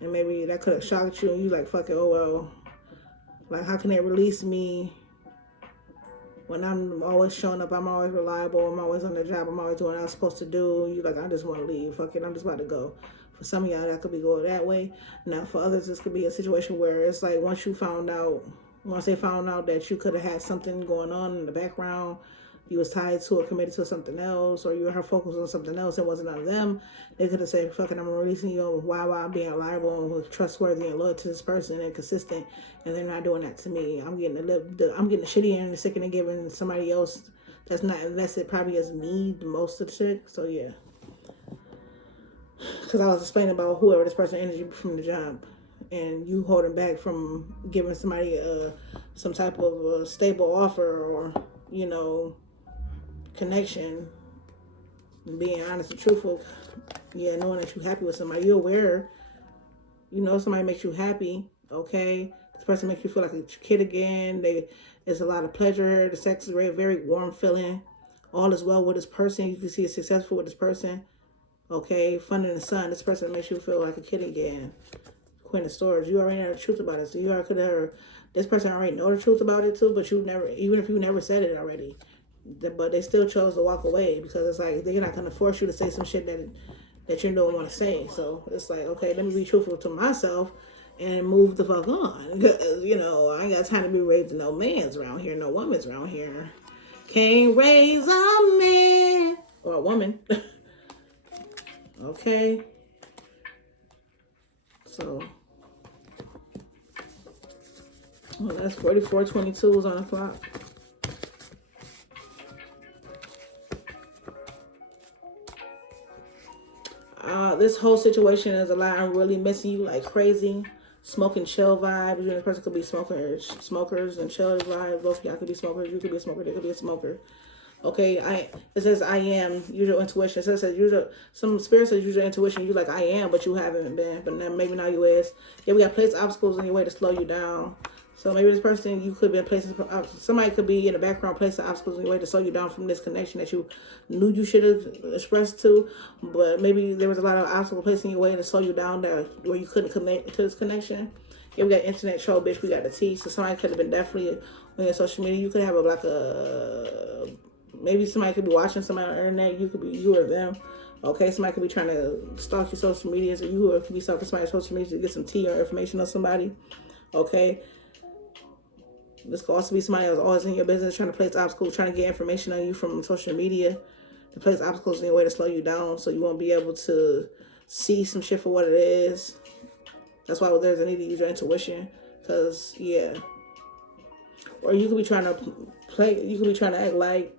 And maybe that could have shocked you and you like, fuck it, oh well. Like, how can they release me when I'm always showing up, I'm always reliable, I'm always on the job, I'm always doing what I'm supposed to do. You like, I just want to leave, fuck it, I'm just about to go. For some of y'all, that could be going that way. Now, for others, this could be a situation where it's like once they found out that you could have had something going on in the background, you was tied to or committed to something else, or you were focused on something else, it wasn't on them, they could have said, fucking, I'm releasing you, why I'm being reliable and trustworthy and loyal to this person and consistent, and they're not doing that to me. I'm getting the shitty end and the sick and giving somebody else that's not invested probably as me the most of the shit. So yeah. Because I was explaining about whoever this person energy from the job, and you holding back from giving somebody some type of stable offer or, you know, connection, and being honest and truthful. Yeah, knowing that you're happy with somebody, you're aware, you know, somebody makes you happy. Okay, this person makes you feel like a kid again. There's a lot of pleasure. The sex is very, very warm feeling. All is well with this person. You can see it's successful with this person. Okay, fun in the sun. This person makes you feel like a kid again. Queen of Swords. You already know the truth about it. So you already could have. This person already know the truth about it too. But you never, even if you never said it already, but they still chose to walk away because it's like they're not gonna force you to say some shit that you don't want to say. So it's like, okay, let me be truthful to myself and move the fuck on. Because, you know, I ain't got time to be raising no man's around here, no woman's around here. Can't raise a man or a woman. Okay. So, well, that's 44:22 on the clock. This whole situation is a lie. I'm really missing you like crazy. Smoking chill vibes. You and this person could be smokers and chill vibes. Both of y'all could be smokers. You could be a smoker. They could be a smoker. Okay, it says I am. Use your intuition. It says use your, some spirit says use your intuition. You like I am, but you haven't been. But now maybe now you is. Yeah, we got placed obstacles in your way to slow you down. So maybe this person you could be placing somebody could be in the background placing obstacles in your way to slow you down from this connection that you knew you should have expressed to, but maybe there was a lot of obstacles placed in your way to slow you down there where you couldn't connect to this connection. Yeah, we got internet troll, bitch. We got the T. So somebody could have been definitely on your social media. You could have like a maybe somebody could be watching somebody on the internet. You could be you or them. Okay, somebody could be trying to stalk your social media, so you or could be stalking somebody's social media to get some tea or information on somebody. Okay, this could also be somebody else always in your business trying to place obstacles, trying to get information on you from social media to place obstacles in your way to slow you down, so you won't be able to see some shit for what it is. That's why there's a need to use your intuition, cause yeah. Or you could be trying to play. You could be trying to act like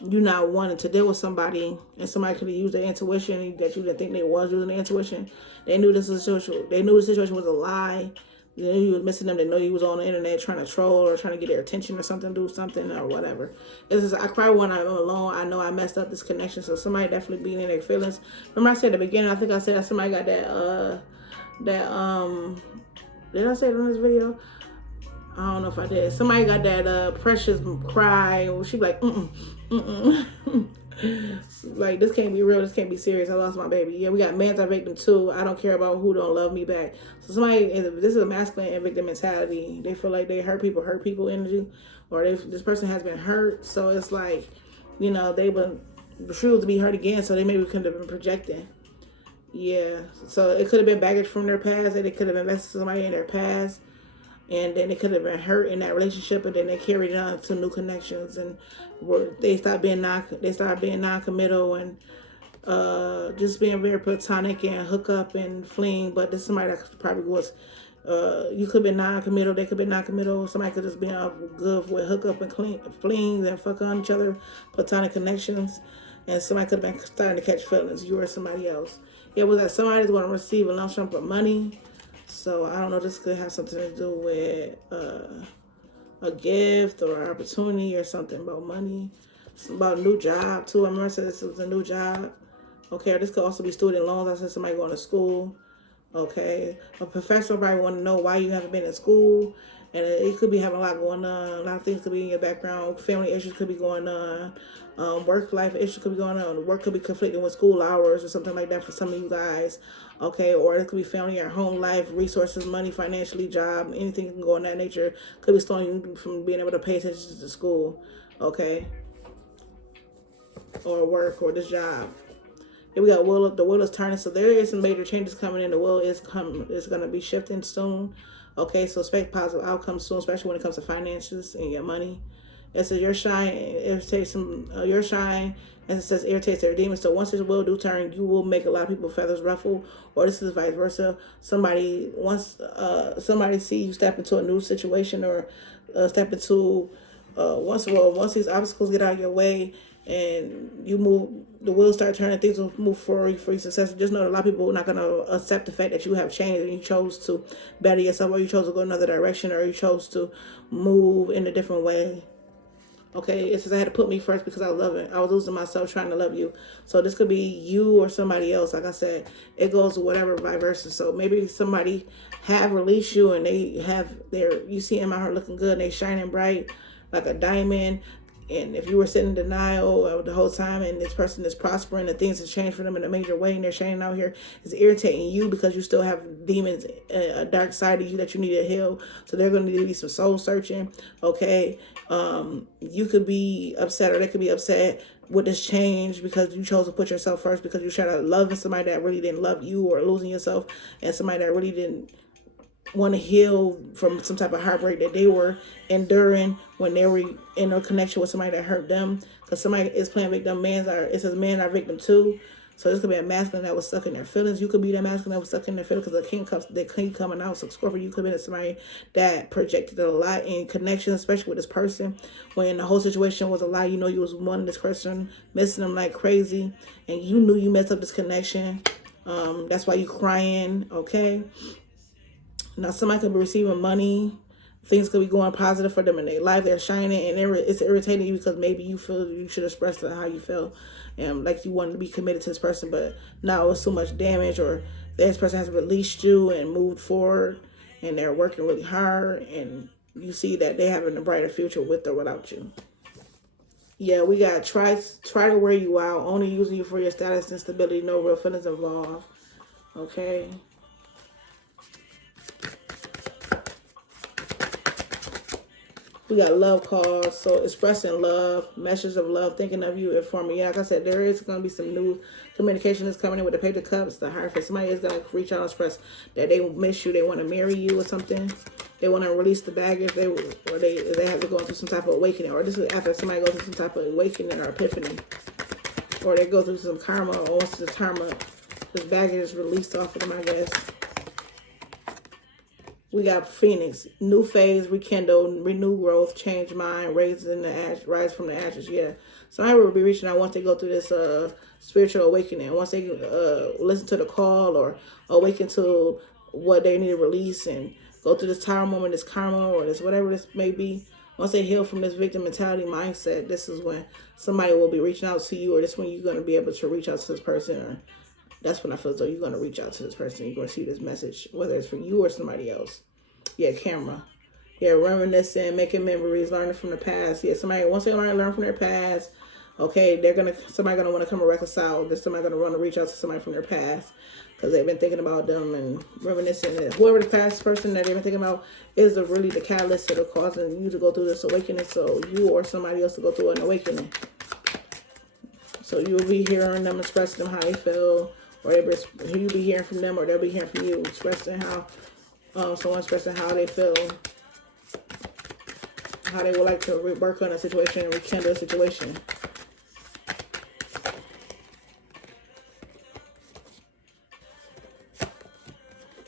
you not wanting to deal with somebody, and somebody could have used their intuition that you didn't think they was using their intuition. They knew this was social. They knew the situation was a lie. They knew you was missing them. They know you was on the internet trying to troll or trying to get their attention or something, do something or whatever. It's just, I cry when I'm alone. I know I messed up this connection. So somebody definitely being in their feelings. Remember I said at the beginning, I think I said somebody got that did I say it in this video? I don't know if I did. Somebody got that precious cry. She be like, like, this can't be real. This can't be serious. I lost my baby. Yeah, we got man's our victim too. I don't care about who don't love me back. So somebody, this is a masculine and victim mentality. They feel like they hurt people energy, or this person has been hurt. So it's like, you know, they were refused to be hurt again. So they maybe couldn't have been projecting. Yeah. So it could have been baggage from their past. That they could have invested somebody in their past. And then they could have been hurt in that relationship, and then they carried it on to new connections, and they started being non-committal and just being very platonic and hook up and fling. But this somebody that probably was you could be non-committal, they could be non-committal. Somebody could just be good with hook up and fling and fuck on each other, platonic connections, and somebody could have been starting to catch feelings. You or somebody else. It was that somebody's going to receive a lump sum of money. So I don't know, this could have something to do with a gift or an opportunity or something about money. It's about a new job too. I remember I said this was a new job. Okay, or this could also be student loans. I said somebody going to school. Okay, a professor probably want to know why you haven't been in school. And it could be having a lot going on. A lot of things could be in your background. Family issues could be going on. Work life issues could be going on. Work could be conflicting with school hours or something like that for some of you guys. Okay, or it could be family or home life, resources, money, financially, job, anything can go in that nature. Could be slowing you from being able to pay attention to school. Okay, or work or this job. Here we got the wheel is turning, so there is some major changes coming in. The wheel is going to be shifting soon. Okay, so expect positive outcomes soon, especially when it comes to finances and your money. It says your shine irritates your shine, and it says irritates their demons. So once this wheel do turn, you will make a lot of people feathers ruffle, or this is vice versa. Somebody see you step into a new situation, or step into once these obstacles get out of your way and you move, the wheels start turning, things will move for you success. Just know that a lot of people are not going to accept the fact that you have changed and you chose to better yourself, or you chose to go another direction, or you chose to move in a different way. Okay, it says I had to put me first because I love it. I was losing myself trying to love you. So this could be you or somebody else. Like I said, it goes whatever, vice versa. So maybe somebody have released you and they have you see them out here looking good and they shining bright like a diamond. And if you were sitting in denial the whole time and this person is prospering and things have changed for them in a major way and they're shining out here, it's irritating you because you still have demons, a dark side of you that you need to heal. So they're going to need to be some soul searching. Okay. You could be upset, or they could be upset with this change because you chose to put yourself first, because you're trying to love somebody that really didn't love you, or losing yourself and somebody that really didn't want to heal from some type of heartbreak that they were enduring when they were in a connection with somebody that hurt them. Because somebody is playing victim. It says men are victim too. So this could be a masculine that was stuck in their feelings. You could be that masculine that was stuck in their feelings because the king coming out. So Scorpio, you could be somebody that projected a lot in connection, especially with this person. When the whole situation was a lie, you know you was wanting this person, missing them like crazy, and you knew you messed up this connection. That's why you crying. Okay. Now somebody could be receiving money Things could be going positive for them in their life. They're shining, and it's irritating you because maybe you feel you should express how you feel, and like you wanted to be committed to this person, but now it's so much damage, or this person has released you and moved forward, and they're working really hard, and you see that they having a brighter future with or without you. Yeah, we got try to wear you out, only using you for your status and stability, no real feelings involved. Okay. We got love calls, so expressing love, messages of love, thinking of you, informing. Yeah, like I said, there is going to be some new communication that's coming in with the Page of Cups, the Hierophant. Somebody is going to reach out and express that they miss you, they want to marry you or something. They want to release the baggage, they have to go through some type of awakening, or this is after somebody goes through some type of awakening or epiphany, or they go through some karma, or once the karma, this baggage is released off of them, I guess. We got Phoenix, new phase, rekindle, renew growth, change mind, rise from the ashes. Yeah, so I will be reaching out once they go through this spiritual awakening. Once they listen to the call or awaken to what they need to release and go through this tower moment, this karma, or this whatever this may be. Once they heal from this victim mentality mindset, this is when somebody will be reaching out to you, or this when you're going to be able to reach out to this person, or that's when I feel as though you're going to reach out to this person. You're going to see this message, whether it's for you or somebody else. Yeah, camera. Yeah, reminiscing, making memories, learning from the past. Yeah, once they learn from their past, okay, somebody gonna want to come and reconcile. There's somebody gonna want to reach out to somebody from their past because they've been thinking about them and reminiscing. And whoever the past person that they've been thinking about is really the catalyst that are causing you to go through this awakening. So you or somebody else to go through an awakening. So you will be hearing them express them how they feel, or you'll be hearing from them, or they'll be hearing from you expressing how. Someone expressing how they feel, how they would like to work on a situation and rekindle a situation.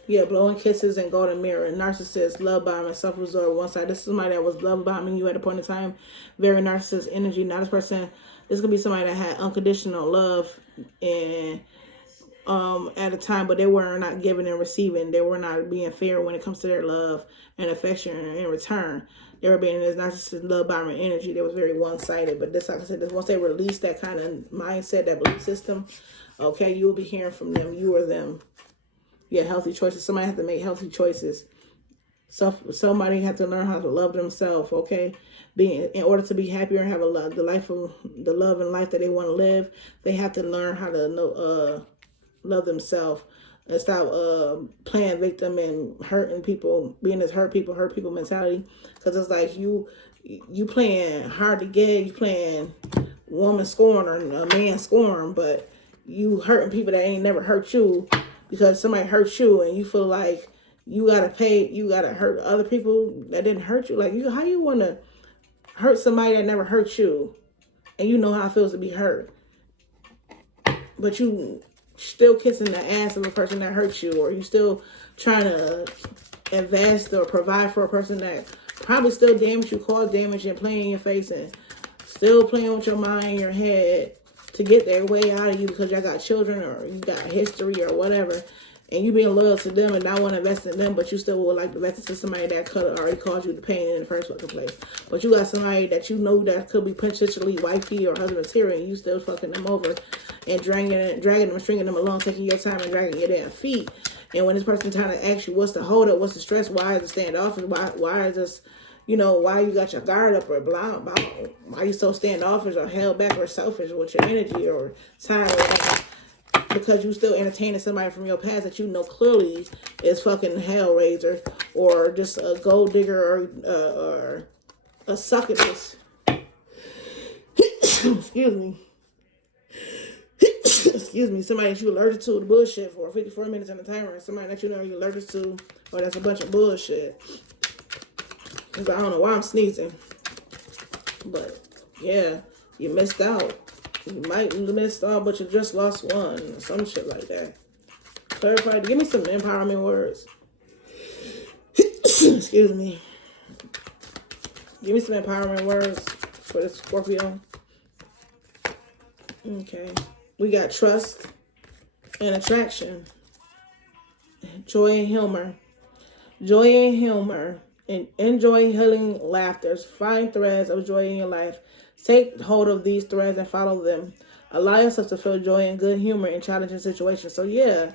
Yeah, blowing kisses and golden mirror. Narcissist, love bombing, self-absorbed, one side. This is somebody that was love bombing you at a point in time. Very narcissist energy. Now this person, this could be somebody that had unconditional love and at a time, but they were not giving and receiving. They were not being fair when it comes to their love and affection in return. They were being in this narcissistic love bombing energy that was very one-sided. But this, like I said, once they release that kind of mindset, that belief system, okay, you will be hearing from them, you or them. Yeah, healthy choices. Somebody has to make healthy choices. Somebody has to learn how to love themselves, okay? In order to be happier and have the love and life that they want to live, they have to learn how to love themselves and stop playing victim and hurting people, being this hurt people mentality. Because it's like you playing hard to get, you playing woman scorn or a man scorn, but you hurting people that ain't never hurt you because somebody hurt you, and you feel like you gotta hurt other people that didn't hurt you. Like how you want to hurt somebody that never hurt you, and you know how it feels to be hurt, but you still kissing the ass of a person that hurts you, or you still trying to invest or provide for a person that probably still damaged you, caused damage, and playing in your face, and still playing with your mind and your head to get their way out of you because y'all got children or you got history or whatever, and you being loyal to them and not want to invest in them, but you still would like to invest into somebody that could have already caused you the pain in the first fucking place. But you got somebody that you know that could be potentially wifey or husband material, and you still fucking them over and dragging them and stringing them along, taking your time and dragging your damn feet. And when this person trying to ask you what's the hold up, what's the stress, why is it standoffish, why is this, why you got your guard up or blind, why you so standoffish or held back or selfish with your energy or tired or whatever? Because you still entertaining somebody from your past that you know clearly is fucking hellraiser or just a gold digger or a succubus. Excuse me. Excuse me. Somebody that you allergic to the bullshit for 54 minutes on the timer. Somebody that you know you're allergic to, or that's a bunch of bullshit. Because I don't know why I'm sneezing. But yeah, you missed out. You might miss out, but you just lost one. Some shit like that. Clarify. Give me some empowerment words. Excuse me. Give me some empowerment words for the Scorpio. Okay. We got trust and attraction. Joy and humor. Joy and humor. And enjoy healing laughters. Find threads of joy in your life. Take hold of these threads and follow them. Allow yourself to feel joy and good humor in challenging situations. So yeah,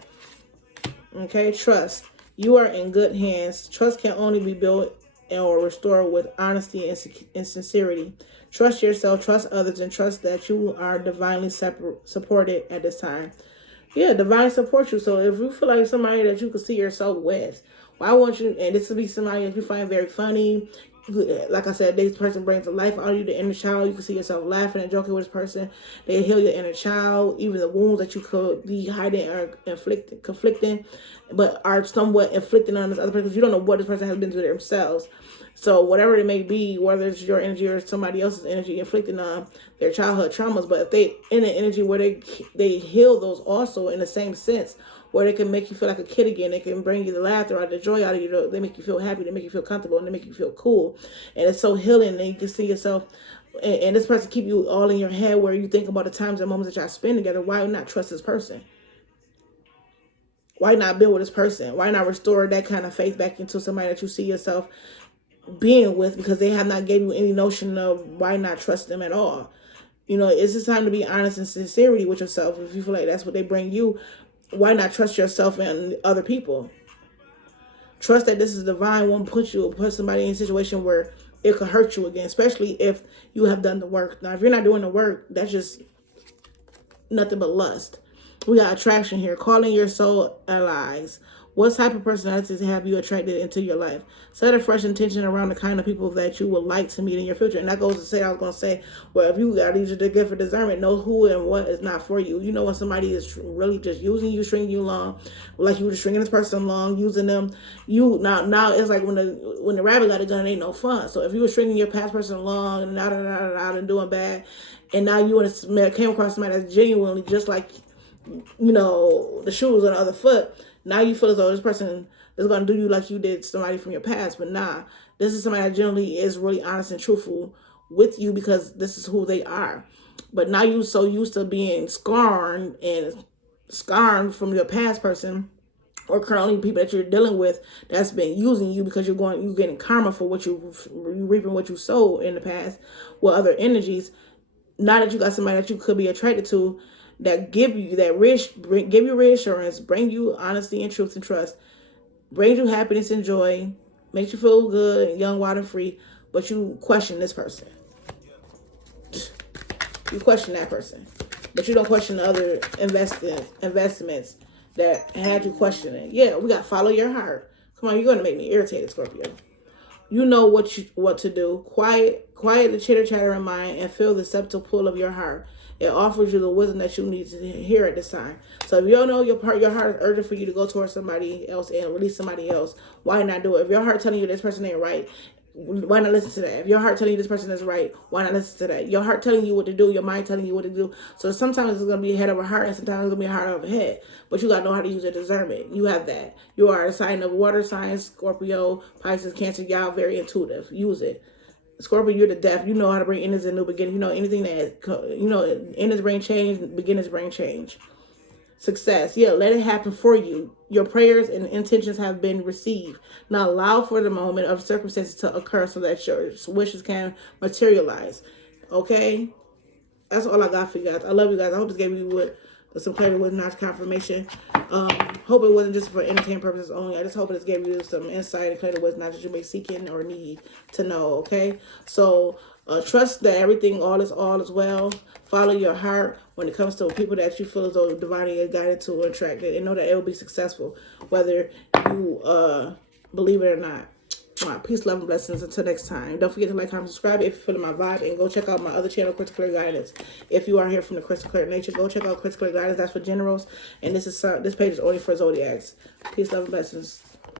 okay, trust. You are in good hands. Trust can only be built or restored with honesty and sincerity. Trust yourself, trust others, and trust that you are divinely supported at this time. Yeah, divine support you. So if you feel like somebody that you could see yourself with, why won't you? And this will be somebody that you find very funny. Like I said, this person brings a life out of you, the inner child. You can see yourself laughing and joking with this person. They heal your inner child, even the wounds that you could be hiding or conflicting, but are somewhat inflicting on this other person because you don't know what this person has been through themselves. So whatever it may be, whether it's your energy or somebody else's energy inflicting on their childhood traumas, but if they in an energy where they heal those also in the same sense, where they can make you feel like a kid again, they can bring you the laughter out, the joy out of you, they make you feel happy, they make you feel comfortable, and they make you feel cool, and it's so healing. And you can see yourself, and this person keep you all in your head where you think about the times and moments that y'all spend together. Why not trust this person? Why not build with this person? Why not restore that kind of faith back into somebody that you see yourself being with, because they have not gave you any notion of why not trust them at all. You know, it's just time to be honest and sincerity with yourself. If you feel like that's what they bring you, why not trust yourself and other people? Trust that this is divine, won't put somebody in a situation where it could hurt you again, especially if you have done the work. Now, if you're not doing the work, that's just nothing but lust. We got attraction here. Calling your soul allies. What type of personalities have you attracted into your life? Set a fresh intention around the kind of people that you would like to meet in your future. And that goes to say, I was going to say, well, if you got to use the gift for discernment, know who and what is not for you. You know when somebody is really just using you, stringing you along, like you were stringing this person along, using them. Now it's like when the rabbit got a gun, it ain't no fun. So if you were stringing your past person along and and doing bad, and now you came across somebody that's genuinely just like, the shoes on the other foot. Now you feel as though this person is going to do you like you did somebody from your past. But nah, this is somebody that generally is really honest and truthful with you because this is who they are. But now you so used to being scarred from your past person or currently people that you're dealing with that's been using you because you're getting karma for what you reaping what you sowed in the past with other energies. Now that you got somebody that you could be attracted to, that give you reassurance, bring you honesty and truth and trust, brings you happiness and joy, makes you feel good, young, wild, and free, but you question this person. You question that person, but you don't question the other investments that had you questioning. Yeah, we got follow your heart. Come on, you're gonna make me irritated, Scorpio. You know what to do. Quiet the chitter chatter in mind and feel the subtle pull of your heart. It offers you the wisdom that you need to hear at this time. So if you don't know your heart is urgent for you to go towards somebody else and release somebody else, why not do it? If your heart telling you this person ain't right, why not listen to that? If your heart telling you this person is right, why not listen to that? Your heart telling you what to do, your mind telling you what to do. So sometimes it's going to be a head over heart and sometimes it's going to be a heart over head. But you got to know how to use your discernment. You have that. You are a sign of water signs, Scorpio, Pisces, Cancer. Y'all very intuitive. Use it. Scorpio, you're the deaf. You know how to bring endings and new beginning. You know anything that, endings bring change, beginnings bring change. Success. Yeah, let it happen for you. Your prayers and intentions have been received. Now allow for the moment of circumstances to occur so that your wishes can materialize. Okay? That's all I got for you guys. I love you guys. I hope this gave you some clarity with not confirmation. Hope it wasn't just for entertainment purposes only. I just hope it gave you some insight and clarity with not that you may seek in or need to know. Okay? So trust that everything, all is well. Follow your heart when it comes to people that you feel as though divinely guided to or attracted, and know that it will be successful, whether you believe it or not. All right, peace, love, and blessings. Until next time. Don't forget to like, comment, subscribe if you're feeling my vibe, and go check out my other channel, Crystal Clear Guidance. If you are here from the Crystal Clear Nature, go check out Crystal Clear Guidance. That's for generals, and this page is only for zodiacs. Peace, love, and blessings.